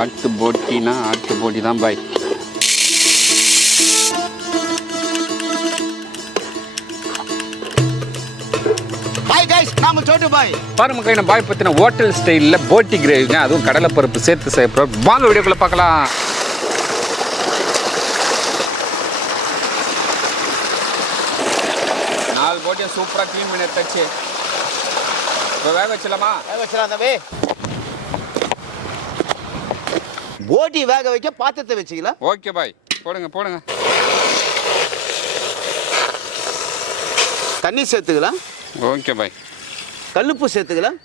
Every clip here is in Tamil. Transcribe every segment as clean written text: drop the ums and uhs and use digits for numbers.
ஆட்டு போட்டினா ஆட்டு போட்டி தான் பாய். பாருங்க மக்களே, நம்ம பாய் பற்றின ஹோட்டல் ஸ்டைலில் போட்டி கிரேவிங்க, அதுவும் கடலை பருப்பு சேர்த்து செய்யப்படுறோம். வாங்க வீடியோக்குள்ளே பார்க்கலாம். நாலு போட்டியை சூப்பராக க்ளீன் பண்ணி எடுத்தாச்சு. இப்போ வேக வச்சலாமா? வேக வச்சலாம் தம்பி. போட்டி வேக வைக்க பாத்திரத்தை வச்சுக்கலாம். ஓகே பாய், போடுங்க போடுங்க. தண்ணி சேர்த்துக்கலாம். Okay bye. கல்லுப்பு சேர்த்துக்கலாம்.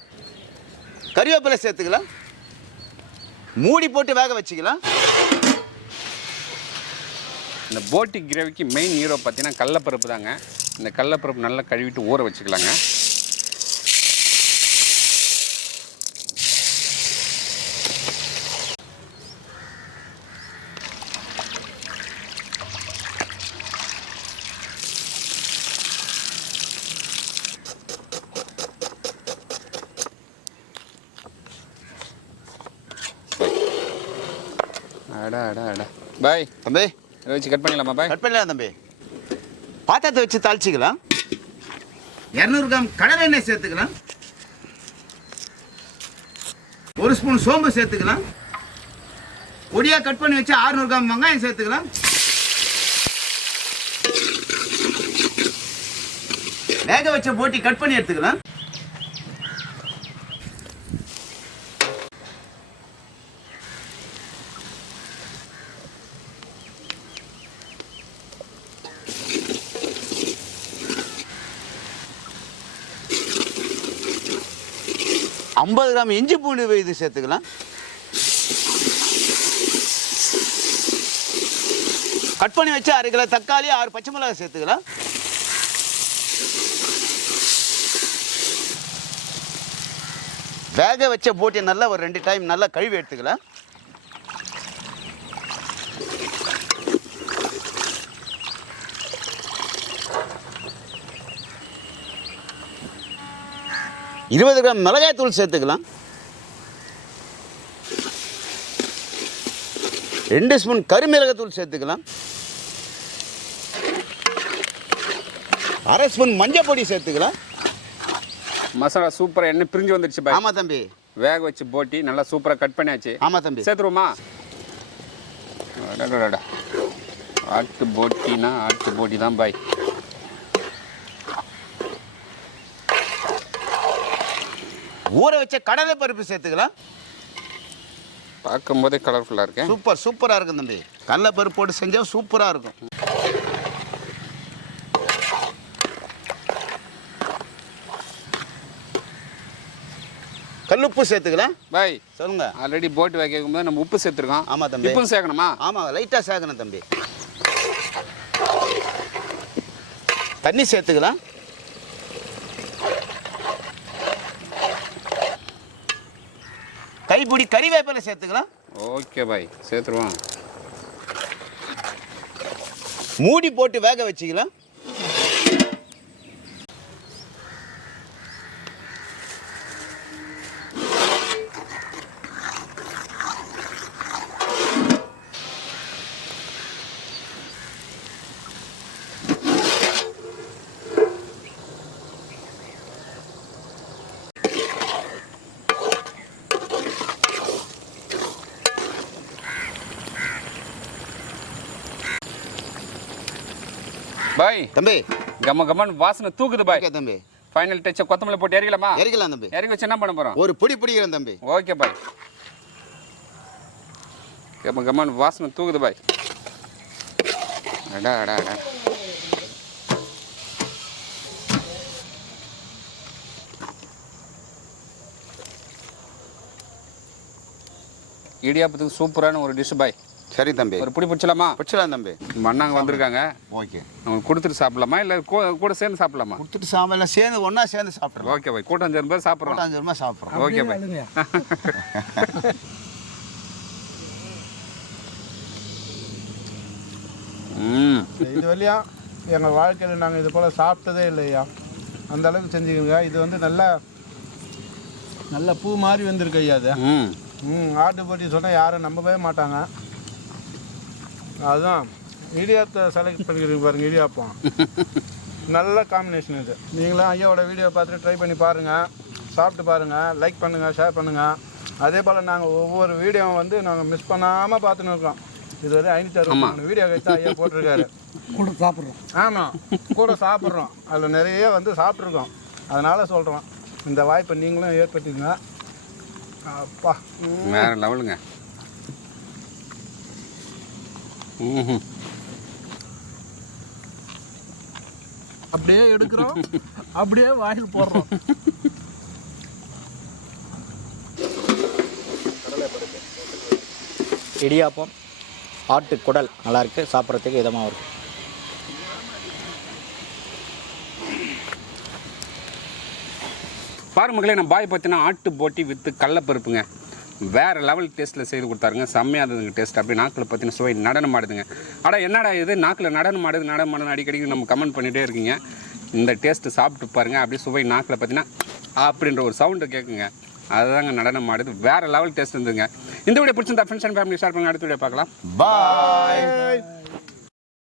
கறிவேப்பிலை சேர்த்துக்கலாம். மூடி போட்டு வேக வச்சுக்கலாம். இந்த போட்டி கிரேவிக்கு மெயின் ஹீரோ பார்த்தீங்கன்னா கடலைப்பருப்பு தாங்க. இந்த கடலைப்பருப்பு நல்லா கழுவிட்டு ஊற வச்சுக்கலாங்க. பாய் தம்பி, இதை வச்சு கட் பண்ணிடலாமா பாய்? கட் பண்ணலாம் தம்பி. பாத்திரத்தை வச்சு தாளிச்சிக்கலாம். 200 கிராம் கடலை எண்ணெய் சேர்த்துக்கலாம். 1 ஸ்பூன் சோம்பு சேர்த்துக்கலாம். பொடியா கட் பண்ணி வச்சு 600 கிராம் வெங்காயம் சேர்த்துக்கலாம். வேக வச்ச போட்டி கட் பண்ணி எடுத்துக்கலாம். ஐம்பது கிராம் இஞ்சி பூண்டு இது சேர்த்துக்கலாம். கட் பண்ணி வச்சு 1/2 கிலோ தக்காளி, 6 பச்சை மிளகாய் சேர்த்துக்கலாம். வேக வச்ச போட்டி நல்லா ஒரு 2 டைம் நல்லா கழுவி எடுத்துக்கலாம். இருபது கிராம் மிளகாய் தூள் சேர்த்துக்கலாம். 2 ஸ்பூன் கருமிளகாய் தூள் சேர்த்துக்கலாம். 1/2 ஸ்பூன் மஞ்சள் பொடி சேர்த்துக்கலாம். மசாலா சூப்பராக எண்ணெய் பிரிஞ்சு வந்துடுச்சு பாய். ஆமாம் தம்பி. வேக வச்சு போட்டி நல்லா சூப்பராக கட் பண்ணியாச்சு. ஆமாம் தம்பி. சேர்த்துருவோமா? ஆட்டு போட்டினா ஆட்டு போட்டி தான் பாய். ஊற வச்ச கடலை பருப்பு சேர்த்துக்கலாம். பார்க்கும் போதே கலர்ஃபுல்லாக இருக்கு. சூப்பராக இருக்கும் தம்பி. கடலை பருப்பு போட்டு செஞ்சால் சூப்பராக இருக்கும். கல்லுப்பு சேர்த்துக்கலாம். பாய் சொல்லுங்க. ஆல்ரெடி போட்டு வைக்கும் போது நம்ம உப்பு சேர்த்துருக்கோம். ஆமாம் தம்பி. உப்பும் சேர்க்கணுமா? ஆமாம், லைட்டாக சேர்க்கணும் தம்பி. தண்ணி சேர்த்துக்கலாம். கைப்பிடி கறிவேப்பிலை சேர்த்துக்கலாம். ஓகே பாய், சேர்த்துருவோம். மூடி போட்டு வேக வச்சுக்கலாம். பாய் தம்பி, கம்ம கம்மன் வாசனை தூக்குது பாய். தம்பி, ஃபைனல் டச் கொத்தமல்லி போட்டு இறக்கலாமா? இறக்கலாம் தம்பி. இறக்கி வச்சு என்ன பண்ண போறோம்? ஒரு பொடி பிடிக்கிறேன் தம்பி. Okay bye. கம்ம கம்மன் வாசனை தூக்குது பாய். அடா அடா அடா. இடியாப்பத்துக்கு சூப்பரான ஒரு டிஷ் பாய். சரி தம்பி. ஒரு பிடி பிடிச்சலாமா? பிடிச்சலாம் தம்பி. மண்ணாங்க வந்திருக்காங்க. ஓகே. அவங்க கொடுத்துட்டு சாப்பிடலாமா இல்லை கூட சேர்ந்து சாப்பிடலாமா? கொடுத்துட்டு சாப்பிடலாம், சேர்ந்து ஒன்றா சேர்ந்து சாப்பிட்றோம். Okay bye. கூட்டம் சேர்ந்து பேர் சாப்பிட்றோம். 5 ரூபாய் சாப்பிட்றோம். Okay bye. இது வழியா எங்கள் வாழ்க்கையில் நாங்கள் இது போல் சாப்பிட்டதே இல்லையா. அந்த அளவுக்கு செஞ்சுக்கோங்க. இது வந்து நல்ல பூ மாதிரி வந்திருக்கு ஐயா. அது ஆட்டு போட்டி சொன்னால் யாரும் நம்பவே மாட்டாங்க. அதுதான் இடியாப்பத்தை செலக்ட் பண்ணிக்கிறீங்க பாருங்கள். இடியாப்பம் நல்ல காம்பினேஷன் இது. நீங்களும் ஐயாவோட வீடியோ பார்த்துட்டு ட்ரை பண்ணி பாருங்கள், சாப்பிட்டு பாருங்கள், லைக் பண்ணுங்கள், ஷேர் பண்ணுங்கள். அதே போல் நாங்கள் ஒவ்வொரு வீடியோவும் வந்து நாங்கள் மிஸ் பண்ணாமல் பார்த்துன்னு இருக்கோம். இதுவரை 563 வீடியோ கழித்து ஐயா போட்டிருக்காரு. கூட சாப்பிட்றோம். ஆமாம், கூட சாப்பிட்றோம். அதில் நிறைய வந்து சாப்பிட்ருக்கோம். அதனால் சொல்கிறோம், இந்த வாய்ப்பை நீங்களும் ஏற்படுத்திங்க. அப்பா வேற லெவலுங்க. அப்படியே எடுக்கிறோம், அப்படியே வாயில் போடுறோம். இடியாப்பம் ஆட்டு குடல் நல்லாயிருக்கு, சாப்பிட்றதுக்கு இதமாக இருக்குது. பாரு மக்களே, நம்ம பாய் பார்த்தீங்கன்னா ஆட்டு போட்டி வித்து கடலைப்பருப்புங்க. வேறு லெவல் டேஸ்ட்டில் செய்து கொடுத்தாருங்க. செம்மையாக இருந்ததுங்க டேஸ்ட். அப்படியே நாக்கில் பார்த்தீங்கன்னா சுவை நடனம் ஆடுதுங்க. ஆனால் என்னடா இது நாக்கில் நடனம் ஆடுது அடிக்கடி நம்ம கமெண்ட் பண்ணிகிட்டே இருக்கீங்க. இந்த டேஸ்ட்டு சாப்பிட்டு பாருங்கள். அப்படியே சுவை நாக்கில் பார்த்தீங்கன்னா அப்படின்ற ஒரு சவுண்டு கேட்குங்க. அதுதாங்க நடனம் ஆடுது. வேறு லெவல் டேஸ்ட் இருந்துங்க. இந்த வீடியோ பிடிச்சிருந்தா ஃப்ரெண்ட்ஸ் அண்ட் ஃபேமிலி ஷேர் பண்ணுங்க. அடுத்த வீடியோ பார்க்கலாம். பாய்.